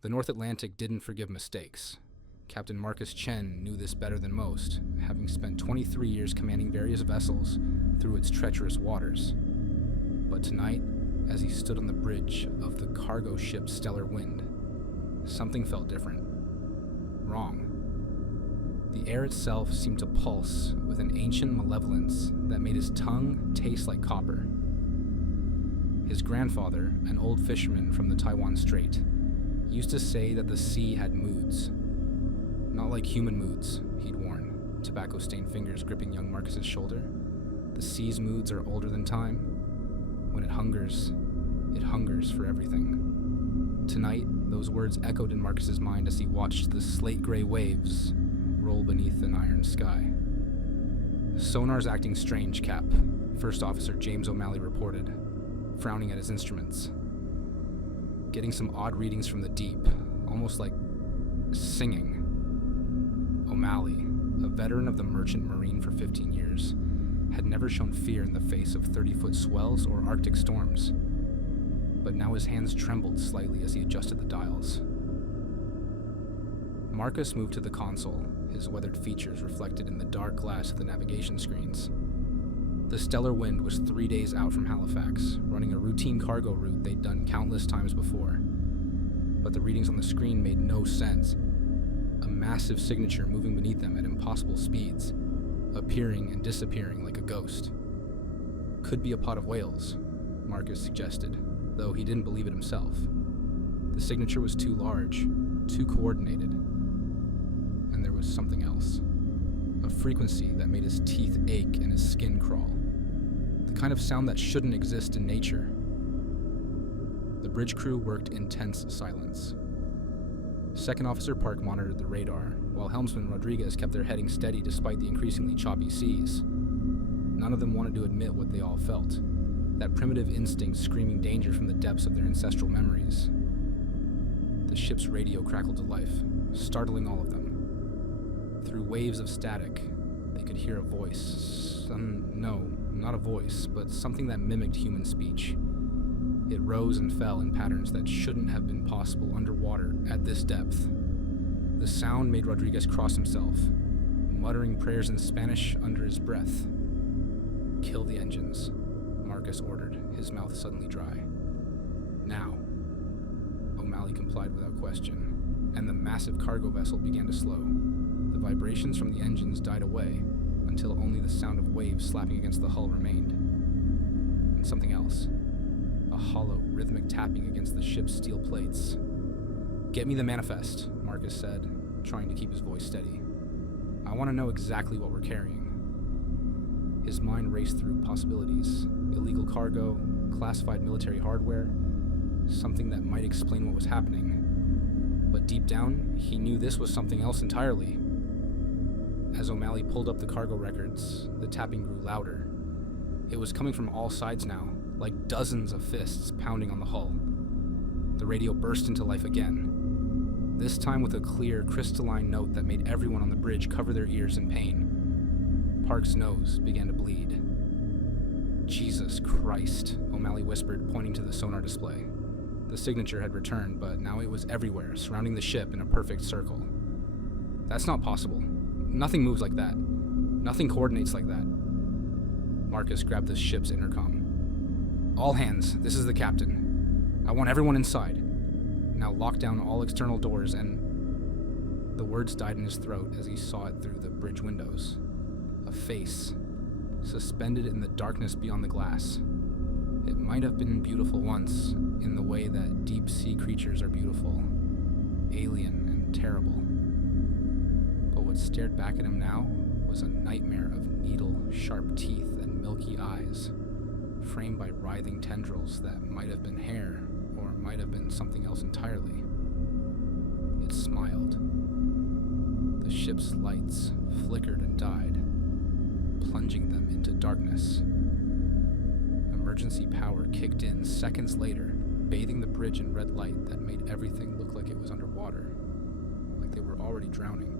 The North Atlantic didn't forgive mistakes. Captain Marcus Chen knew this better than most, having spent 23 years commanding various vessels through its treacherous waters. But tonight, as he stood on the bridge of the cargo ship Stellar Wind, something felt different. Wrong. The air itself seemed to pulse with an ancient malevolence that made his tongue taste like copper. His grandfather, an old fisherman from the Taiwan Strait, used to say that the sea had moods. Not like human moods, he'd warn, tobacco-stained fingers gripping young Marcus's shoulder. The sea's moods are older than time. When it hungers for everything. Tonight, those words echoed in Marcus's mind as he watched the slate-gray waves roll beneath an iron sky. "Sonar's acting strange, Cap," First Officer James O'Malley reported, frowning at his instruments. "Getting some odd readings from the deep, almost like singing." O'Malley, a veteran of the Merchant Marine for 15 years, had never shown fear in the face of 30-foot swells or Arctic storms. But now his hands trembled slightly as he adjusted the dials. Marcus moved to the console, his weathered features reflected in the dark glass of the navigation screens. The Stellar Wind was 3 days out from Halifax, running a routine cargo route they'd done countless times before. But the readings on the screen made no sense. A massive signature moving beneath them at impossible speeds, appearing and disappearing like a ghost. "Could be a pot of whales," Marcus suggested, though he didn't believe it himself. The signature was too large, too coordinated. And there was something else. A frequency that made his teeth ache and his skin crawl. The kind of sound that shouldn't exist in nature. The bridge crew worked in tense silence. Second Officer Park monitored the radar, while Helmsman Rodriguez kept their heading steady despite the increasingly choppy seas. None of them wanted to admit what they all felt, that primitive instinct screaming danger from the depths of their ancestral memories. The ship's radio crackled to life, startling all of them. Through waves of static, they could hear a voice. No, not a voice, but something that mimicked human speech. It rose and fell in patterns that shouldn't have been possible underwater at this depth. The sound made Rodriguez cross himself, muttering prayers in Spanish under his breath. "Kill the engines," Marcus ordered, his mouth suddenly dry. "Now." O'Malley complied without question, and the massive cargo vessel began to slow. The vibrations from the engines died away until only the sound of waves slapping against the hull remained. And something else. A hollow, rhythmic tapping against the ship's steel plates. "Get me the manifest," Marcus said, trying to keep his voice steady. "I want to know exactly what we're carrying." His mind raced through possibilities. Illegal cargo, classified military hardware, something that might explain what was happening. But deep down, he knew this was something else entirely. As O'Malley pulled up the cargo records, the tapping grew louder. It was coming from all sides now, like dozens of fists pounding on the hull. The radio burst into life again, this time with a clear, crystalline note that made everyone on the bridge cover their ears in pain. Park's nose began to bleed. "Jesus Christ," O'Malley whispered, pointing to the sonar display. The signature had returned, but now it was everywhere, surrounding the ship in a perfect circle. "That's not possible. Nothing moves like that. Nothing coordinates like that." Marcus grabbed the ship's intercom. "All hands, this is the captain. I want everyone inside. Now lock down all external doors and..." The words died in his throat as he saw it through the bridge windows. A face, suspended in the darkness beyond the glass. It might have been beautiful once, in the way that deep-sea creatures are beautiful, alien and terrible. But what stared back at him now was a nightmare of needle-sharp teeth and milky eyes, framed by writhing tendrils that might have been hair or might have been something else entirely. It smiled. The ship's lights flickered and died, plunging them into darkness. Emergency power kicked in seconds later, bathing the bridge in red light that made everything look like it was underwater, like they were already drowning.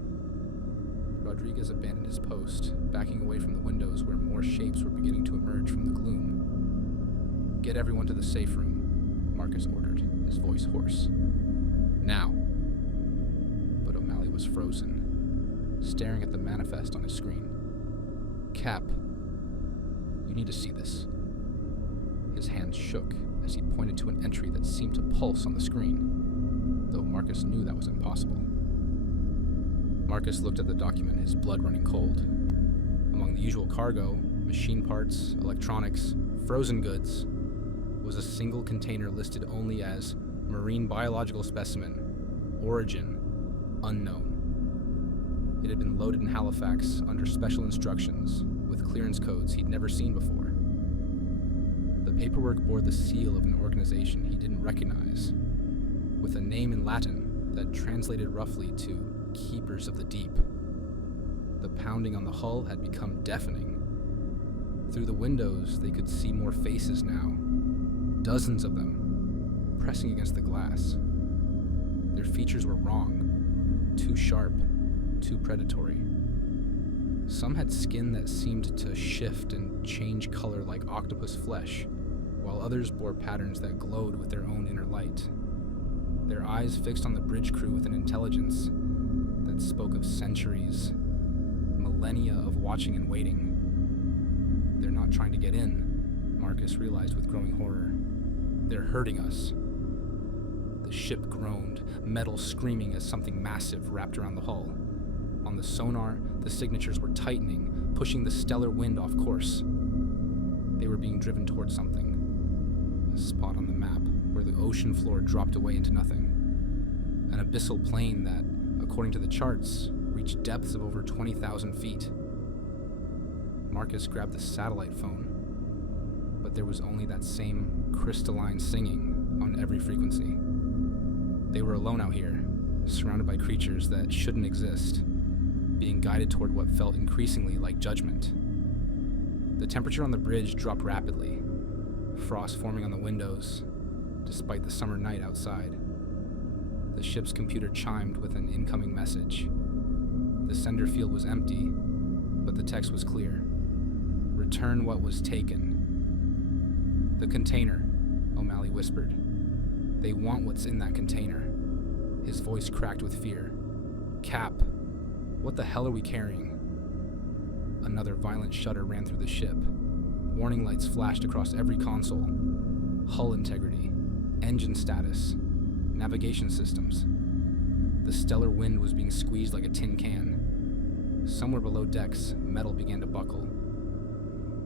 Rodriguez abandoned his post, backing away from the windows where more shapes were beginning to emerge from the gloom. "Get everyone to the safe room," Marcus ordered, his voice hoarse. Now. But O'Malley was frozen, staring at the manifest on his screen. Cap, you need to see this. His hands shook as he pointed to an entry that seemed to pulse on the screen, though Marcus knew that was impossible. Marcus looked at the document, his blood running cold. Among the usual cargo, machine parts, electronics, frozen goods, was a single container listed only as marine biological specimen, origin unknown. It had been loaded in Halifax under special instructions with clearance codes he'd never seen before. The paperwork bore the seal of an organization he didn't recognize, with a name in Latin that translated roughly to Keepers of the Deep. The pounding on the hull had become deafening. Through the windows, they could see more faces now, dozens of them, pressing against the glass. Their features were wrong, too sharp, too predatory. Some had skin that seemed to shift and change color like octopus flesh, while others bore patterns that glowed with their own inner light. Their eyes fixed on the bridge crew with an intelligence that spoke of centuries, millennia of watching and waiting. They're not trying to get in, Marcus realized with growing horror. They're hurting us. The ship groaned, metal screaming as something massive wrapped around the hull. On the sonar, the signatures were tightening, pushing the stellar wind off course. They were being driven towards something. A spot on the map where the ocean floor dropped away into nothing. An abyssal plain that, according to the charts, reached depths of over 20,000 feet. Marcus grabbed the satellite phone, but there was only that same crystalline singing on every frequency. They were alone out here, surrounded by creatures that shouldn't exist, being guided toward what felt increasingly like judgment. The temperature on the bridge dropped rapidly, frost forming on the windows, despite the summer night outside. The ship's computer chimed with an incoming message. The sender field was empty, but the text was clear. Return what was taken. The container, O'Malley whispered. They want what's in that container. His voice cracked with fear. Cap, what the hell are we carrying? Another violent shudder ran through the ship. Warning lights flashed across every console. Hull integrity, engine status, navigation systems. The stellar wind was being squeezed like a tin can. Somewhere below decks, metal began to buckle.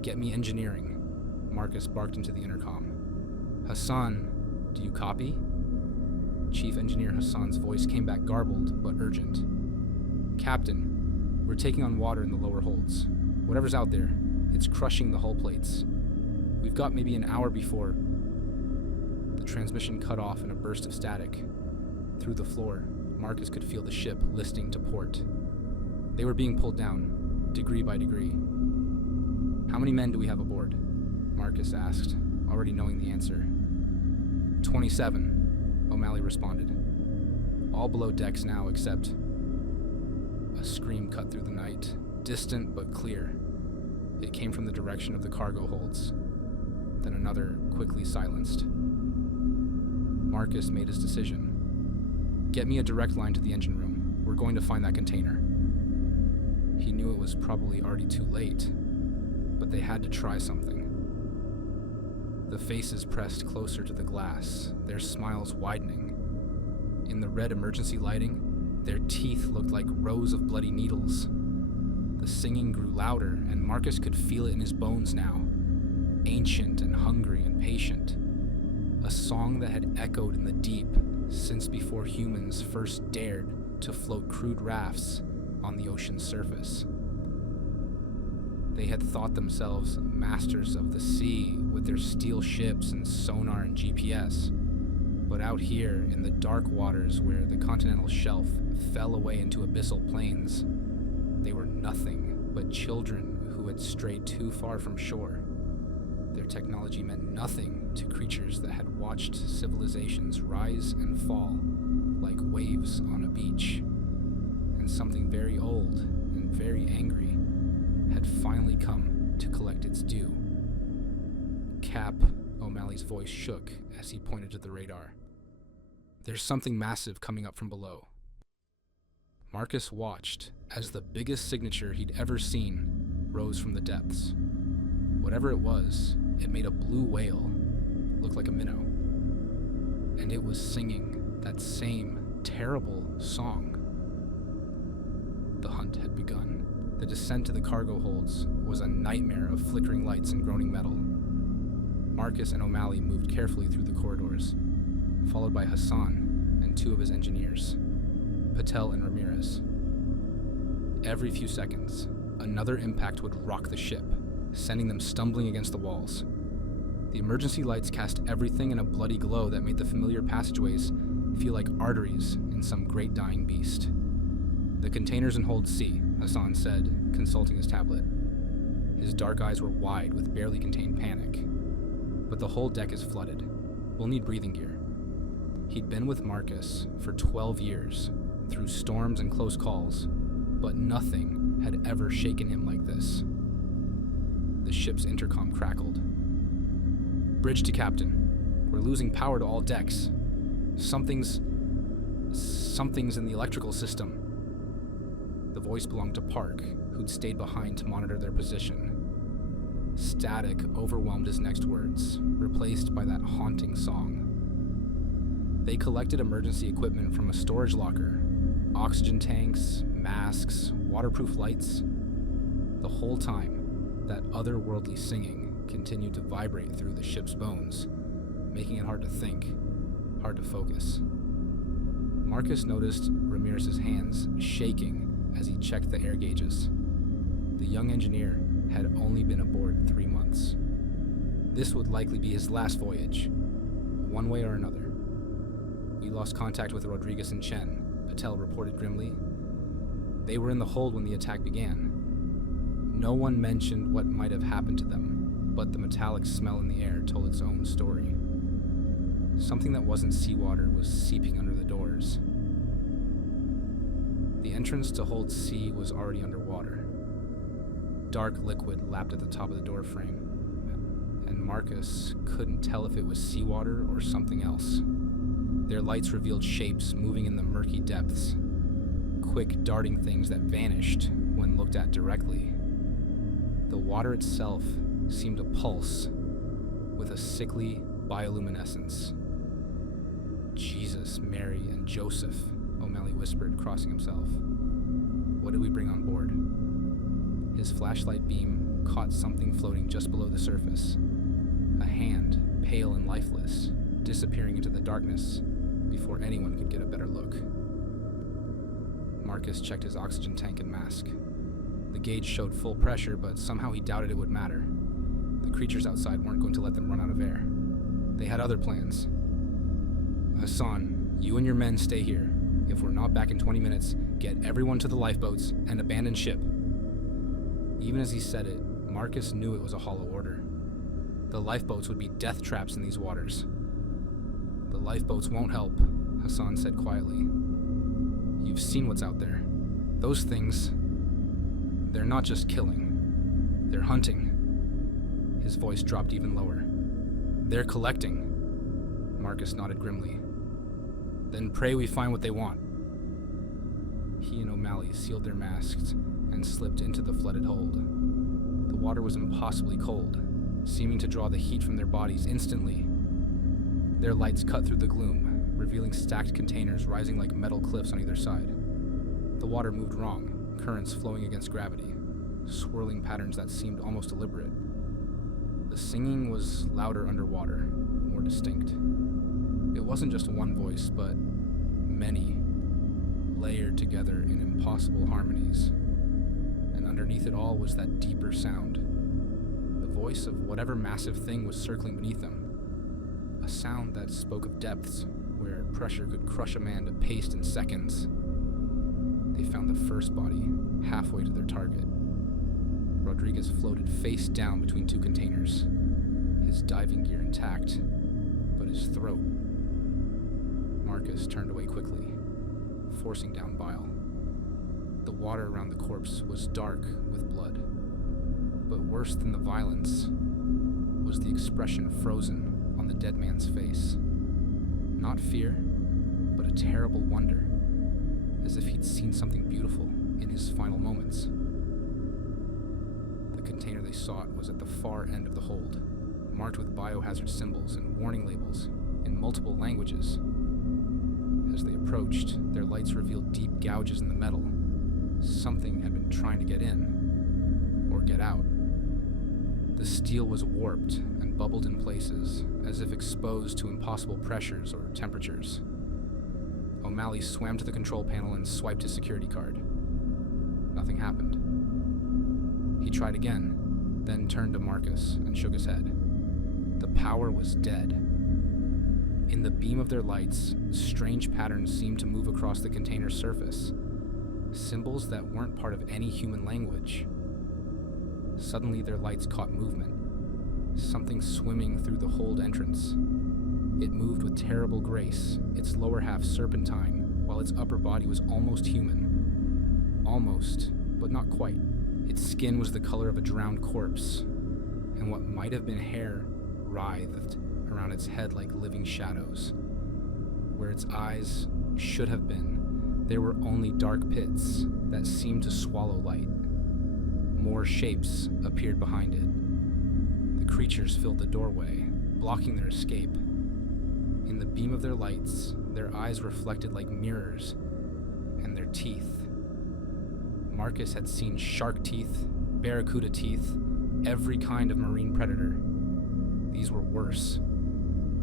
Get me engineering, Marcus barked into the intercom. Hassan, do you copy? Chief Engineer Hassan's voice came back garbled but urgent. Captain, we're taking on water in the lower holds. Whatever's out there, it's crushing the hull plates. We've got maybe an hour before... The transmission cut off in a burst of static. Through the floor, Marcus could feel the ship listing to port. They were being pulled down, degree by degree. How many men do we have aboard? Marcus asked, already knowing the answer. 27, O'Malley responded. All below decks now except... A scream cut through the night, distant but clear. It came from the direction of the cargo holds. Then another quickly silenced. Marcus made his decision. Get me a direct line to the engine room. We're going to find that container. He knew it was probably already too late, but they had to try something. The faces pressed closer to the glass, their smiles widening. In the red emergency lighting, their teeth looked like rows of bloody needles. The singing grew louder, and Marcus could feel it in his bones now. Ancient and hungry and patient. A song that had echoed in the deep since before humans first dared to float crude rafts on the ocean's surface. They had thought themselves masters of the sea with their steel ships and sonar and GPS. But out here in the dark waters where the continental shelf fell away into abyssal plains, they were nothing but children who had strayed too far from shore. Their technology meant nothing to creatures that had watched civilizations rise and fall like waves on a beach. And something very old and very angry had finally come to collect its due. Cap, O'Malley's voice shook as he pointed to the radar. There's something massive coming up from below. Marcus watched as the biggest signature he'd ever seen rose from the depths. Whatever it was, it made a blue whale look like a minnow. And it was singing that same terrible song. The hunt had begun. The descent to the cargo holds was a nightmare of flickering lights and groaning metal. Marcus and O'Malley moved carefully through the corridors, followed by Hassan and two of his engineers, Patel and Ramirez. Every few seconds, another impact would rock the ship, sending them stumbling against the walls. The emergency lights cast everything in a bloody glow that made the familiar passageways feel like arteries in some great dying beast. "The containers in hold C," Hassan said, consulting his tablet. His dark eyes were wide with barely contained panic. "But the whole deck is flooded. We'll need breathing gear." He'd been with Marcus for 12 years, through storms and close calls, but nothing had ever shaken him like this. The ship's intercom crackled. "Bridge to captain. We're losing power to all decks. Something's in the electrical system." The voice belonged to Park, who'd stayed behind to monitor their position. Static overwhelmed his next words, replaced by that haunting song. They collected emergency equipment from a storage locker, oxygen tanks, masks, waterproof lights. The whole time, that otherworldly singing continued to vibrate through the ship's bones, making it hard to think, hard to focus. Marcus noticed Ramirez's hands shaking as he checked the air gauges. The young engineer had only been aboard 3 months. This would likely be his last voyage, one way or another. "We lost contact with Rodriguez and Chen," Patel reported grimly. "They were in the hold when the attack began. No one mentioned what might have happened to them, but the metallic smell in the air told its own story. Something that wasn't seawater was seeping under the doors." The entrance to Hold C was already underwater. Dark liquid lapped at the top of the door frame, and Marcus couldn't tell if it was seawater or something else. Their lights revealed shapes moving in the murky depths, quick darting things that vanished when looked at directly. The water itself seemed to pulse with a sickly bioluminescence. "Jesus, Mary, and Joseph," O'Malley whispered, crossing himself. "What did we bring on board?" His flashlight beam caught something floating just below the surface. A hand, pale and lifeless, disappearing into the darkness before anyone could get a better look. Marcus checked his oxygen tank and mask. The gauge showed full pressure, but somehow he doubted it would matter. The creatures outside weren't going to let them run out of air. They had other plans. "Hassan, you and your men stay here. If we're not back in 20 minutes, get everyone to the lifeboats and abandon ship." Even as he said it, Marcus knew it was a hollow order. The lifeboats would be death traps in these waters. "The lifeboats won't help," Hassan said quietly. "You've seen what's out there. Those things, they're not just killing. They're hunting." His voice dropped even lower. "They're collecting." Marcus nodded grimly. "Then pray we find what they want." He and O'Malley sealed their masks and slipped into the flooded hold. The water was impossibly cold, seeming to draw the heat from their bodies instantly. Their lights cut through the gloom, revealing stacked containers rising like metal cliffs on either side. The water moved wrong, currents flowing against gravity, swirling patterns that seemed almost deliberate. The singing was louder underwater, more distinct. It wasn't just one voice, but many, layered together in impossible harmonies. And underneath it all was that deeper sound, the voice of whatever massive thing was circling beneath them. A sound that spoke of depths, where pressure could crush a man to paste in seconds. They found the first body, halfway to their target. Rodriguez floated face down between two containers, his diving gear intact, but his throat. Marcus turned away quickly, forcing down bile. The water around the corpse was dark with blood, but worse than the violence was the expression frozen on the dead man's face. Not fear, a terrible wonder, as if he'd seen something beautiful in his final moments. The container they sought was at the far end of the hold, marked with biohazard symbols and warning labels in multiple languages. As they approached, their lights revealed deep gouges in the metal. Something had been trying to get in, or get out. The steel was warped and bubbled in places, as if exposed to impossible pressures or temperatures. O'Malley swam to the control panel and swiped his security card. Nothing happened. He tried again, then turned to Marcus and shook his head. The power was dead. In the beam of their lights, strange patterns seemed to move across the container's surface, symbols that weren't part of any human language. Suddenly, their lights caught movement, something swimming through the hold entrance. It moved with terrible grace, its lower half serpentine, while its upper body was almost human. Almost, but not quite. Its skin was the color of a drowned corpse, and what might have been hair writhed around its head like living shadows. Where its eyes should have been, there were only dark pits that seemed to swallow light. More shapes appeared behind it. The creatures filled the doorway, blocking their escape. In the beam of their lights, their eyes reflected like mirrors, and their teeth. Marcus had seen shark teeth, barracuda teeth, every kind of marine predator. These were worse.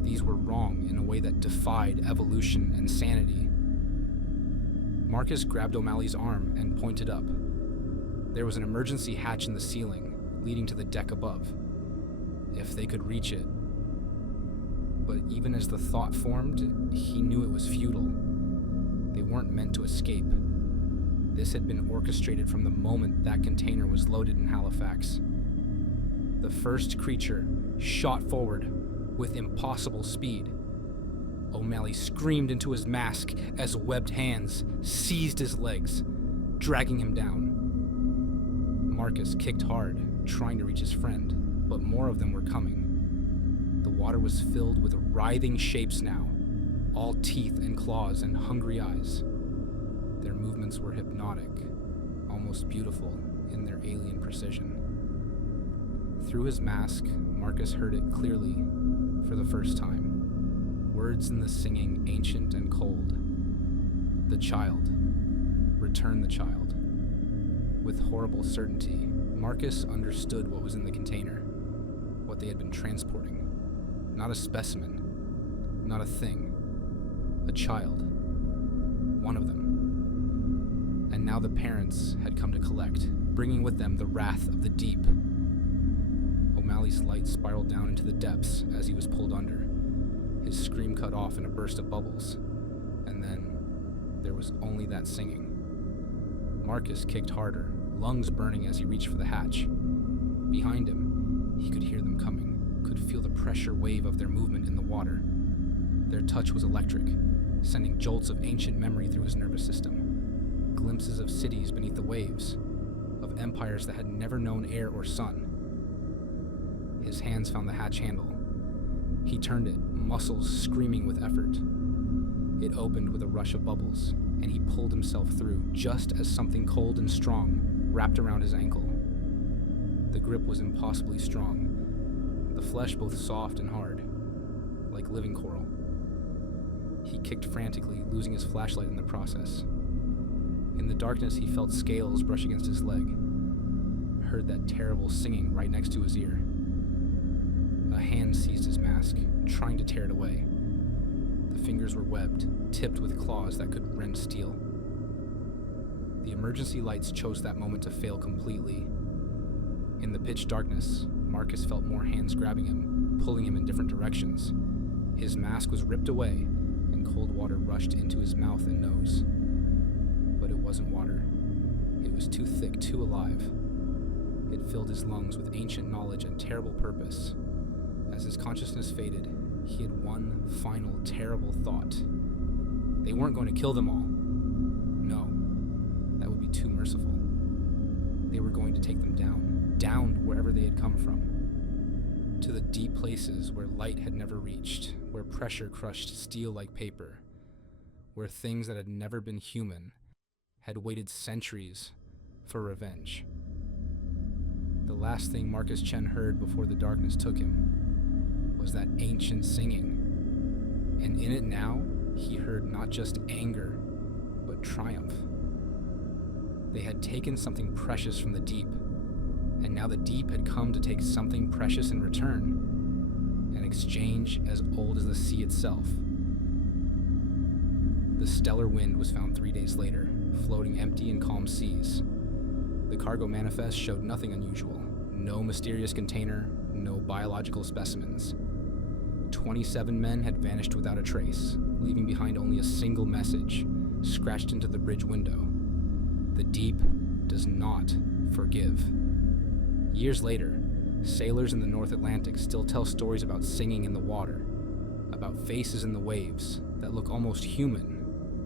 These were wrong in a way that defied evolution and sanity. Marcus grabbed O'Malley's arm and pointed up. There was an emergency hatch in the ceiling, leading to the deck above. If they could reach it. But even as the thought formed, he knew it was futile. They weren't meant to escape. This had been orchestrated from the moment that container was loaded in Halifax. The first creature shot forward with impossible speed. O'Malley screamed into his mask as webbed hands seized his legs, dragging him down. Marcus kicked hard, trying to reach his friend, but more of them were coming. The water was filled with writhing shapes now, all teeth and claws and hungry eyes. Their movements were hypnotic, almost beautiful in their alien precision. Through his mask, Marcus heard it clearly for the first time. Words in the singing, ancient and cold. The child. Return the child. With horrible certainty, Marcus understood what was in the container, what they had been transporting. Not a specimen, not a thing. A child. One of them. And now the parents had come to collect, bringing with them the wrath of the deep. O'Malley's light spiraled down into the depths as he was pulled under. His scream cut off in a burst of bubbles, and then there was only that singing. Marcus kicked harder, lungs burning as he reached for the hatch. Behind him, he could hear them coming, could feel the pressure wave of their movement in the water. Their touch was electric, sending jolts of ancient memory through his nervous system. Glimpses of cities beneath the waves, of empires that had never known air or sun. His hands found the hatch handle. He turned it, muscles screaming with effort. It opened with a rush of bubbles, and he pulled himself through just as something cold and strong wrapped around his ankle. The grip was impossibly strong, the flesh both soft and hard, like living coral. He kicked frantically, losing his flashlight in the process. In the darkness, he felt scales brush against his leg, heard that terrible singing right next to his ear. A hand seized his mask, trying to tear it away. The fingers were webbed, tipped with claws that could rend steel. The emergency lights chose that moment to fail completely. In the pitch darkness, Marcus felt more hands grabbing him, pulling him in different directions. His mask was ripped away, and cold water rushed into his mouth and nose. But it wasn't water. It was too thick, too alive. It filled his lungs with ancient knowledge and terrible purpose. As his consciousness faded, he had one final terrible thought. They weren't going to kill them all. No, that would be too merciful. They were going to take them down wherever they had come from. To the deep places where light had never reached, where pressure crushed steel like paper, where things that had never been human had waited centuries for revenge. The last thing Marcus Chen heard before the darkness took him was that ancient singing, and in it now he heard not just anger, but triumph. They had taken something precious from the deep, and now the deep had come to take something precious in return, an exchange as old as the sea itself. The stellar wind was found 3 days later, floating empty in calm seas. The cargo manifest showed nothing unusual, no mysterious container, no biological specimens. 27 men had vanished without a trace, leaving behind only a single message, scratched into the bridge window. The deep does not forgive. Years later, sailors in the North Atlantic still tell stories about singing in the water, about faces in the waves that look almost human,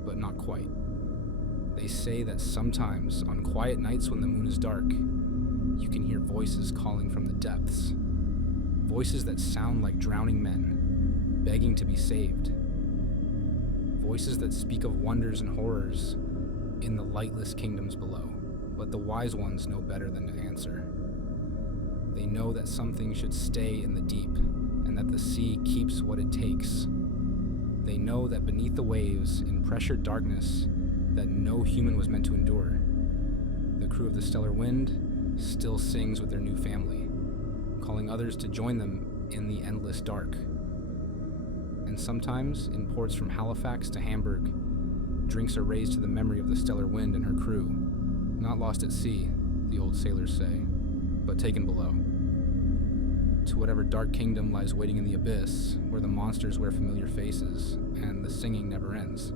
but not quite. They say that sometimes, on quiet nights when the moon is dark, you can hear voices calling from the depths. Voices that sound like drowning men, begging to be saved. Voices that speak of wonders and horrors in the lightless kingdoms below, but the wise ones know better than to answer. They know that some things should stay in the deep, and that the sea keeps what it takes. They know that beneath the waves, in pressured darkness, that no human was meant to endure, the crew of the Stellar Wind still sings with their new family, calling others to join them in the endless dark. And sometimes, in ports from Halifax to Hamburg, drinks are raised to the memory of the Stellar Wind and her crew, not lost at sea, the old sailors say, but taken below, to whatever dark kingdom lies waiting in the abyss, where the monsters wear familiar faces, and the singing never ends.